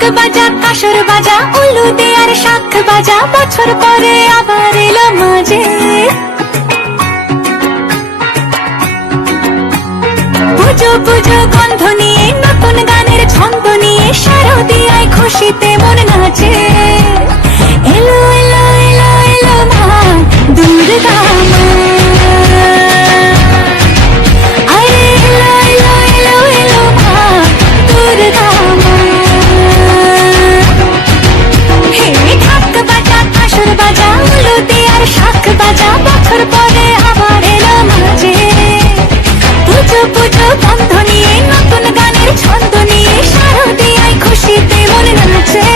ঢাক বাজা কাসর বাজা উলু দে আর শাখ বাজা, বছর পরে আবার এলো মাঝে। পুজো পুজো গন্ধ নিয়ে নতুন গানের ছন্দ নিয়ে শারদিয়ায় খুশিতে মন নাচে। এলো এলো এলো এলো মা দুর্গা মা, আরে এলো এলো এলো এলো মা দুর্গা মা। হে ঢাক বাজা কাসর বাজা উলু দে আর শাখ বাজা, বছর পরে আবার এলো মাঝে। পুজো পুজো গন্ধ নিয়ে নতুন গানের ছন্দ নিয়ে শারদিয়ায় খুশিতে মন নাচে।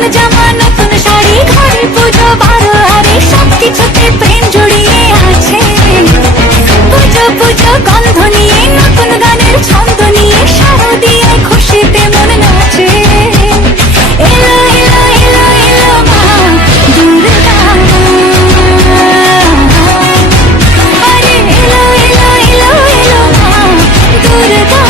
নতুন জামা নতুন শাড়ি ঘরে পুজো বারো আরে সবকিছুতে প্রেম জড়িয়ে আছে। পুজো পুজো গন্ধ নিয়ে নতুন গানের ছন্দ নিয়ে শারদিয়ায় খুশিতে মন নাচে। এলো এলো এলো এলো মা দুর্গা, আরে এলো এলো এলো এলো মা দুর্গা।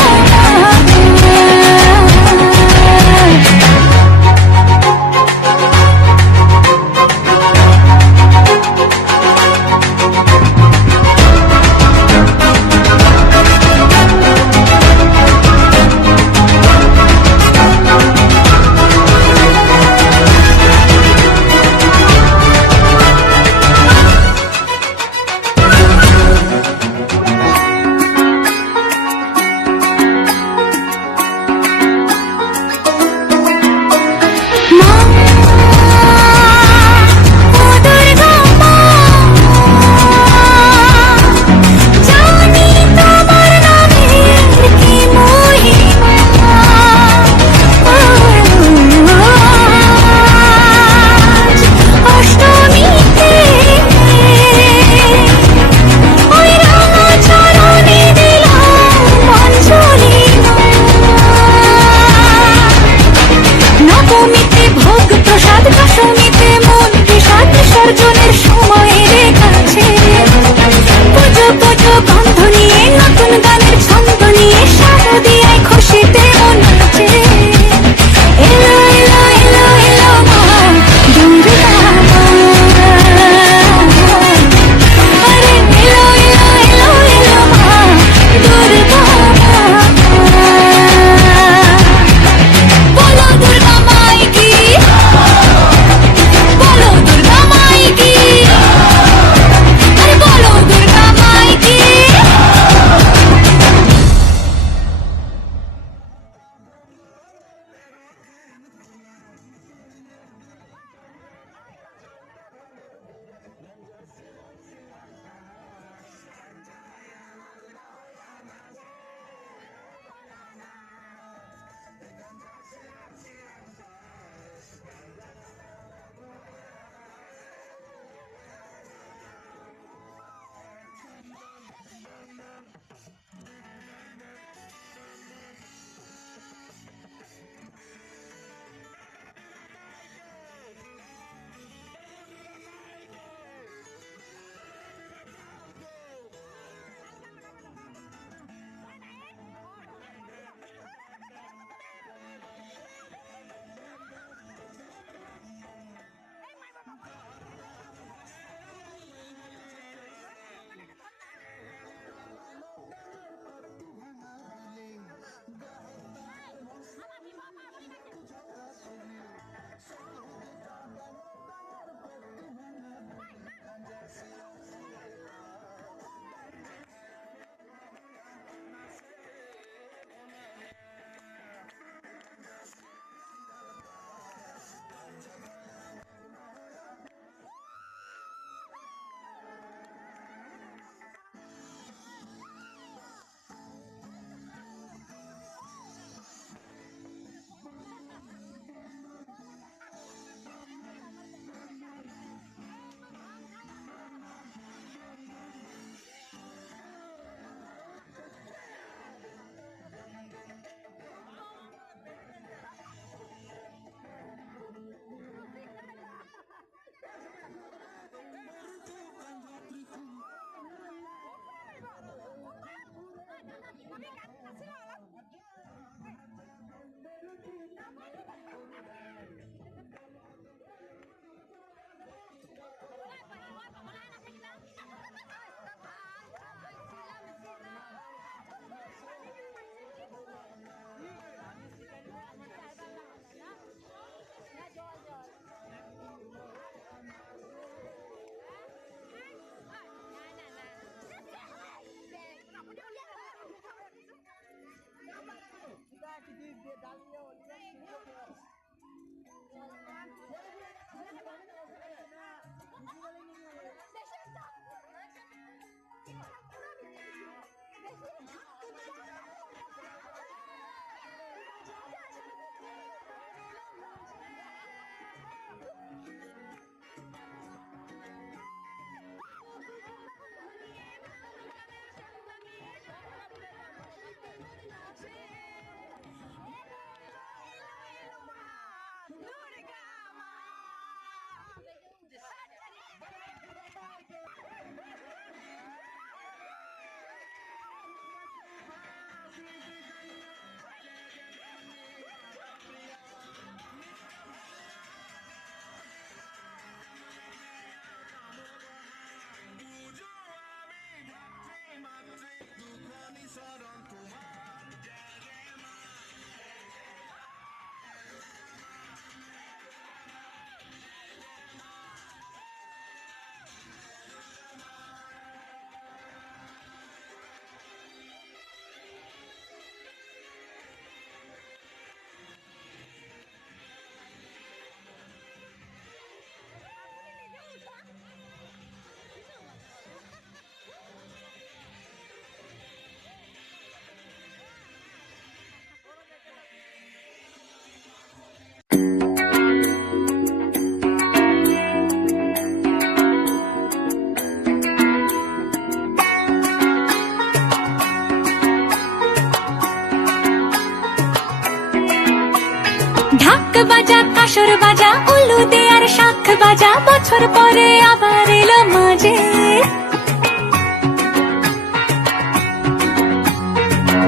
ঢাক বাজা কাসর বাজা উলু দে আর শাখ বাজা বছর পরে আবার এলো মাঝে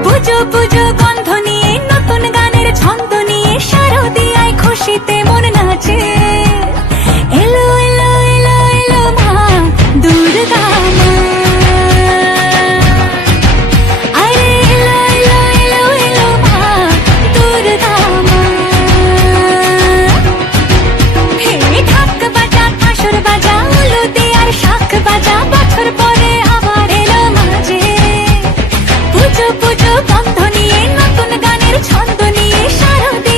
পুজো পুজো গন্ধ নিয়ে নতুন গানের ছন্দ নিয়ে শারদিয়ায় খুশিতে মন নাচে এলো এলো এলো এলো মা দুর্গা মা আরে এলো এলো এলো এলো মা দুর্গা মা হে ঢাক বাজা কাসর বাজা উলু দে আর শাখ বাজা বছর পরে আবার এলো মাঝে পুজো পুজো গন্ধ নিয়ে নতুন গানের ছন্দ নিয়ে শারদে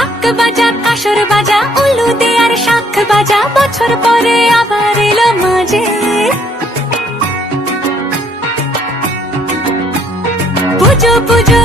ঢাক বাজা কাসর বাজা উলু দে আর শাখ বাজা, বছর পরে আবার এলো মাঝে। পুজো পুজো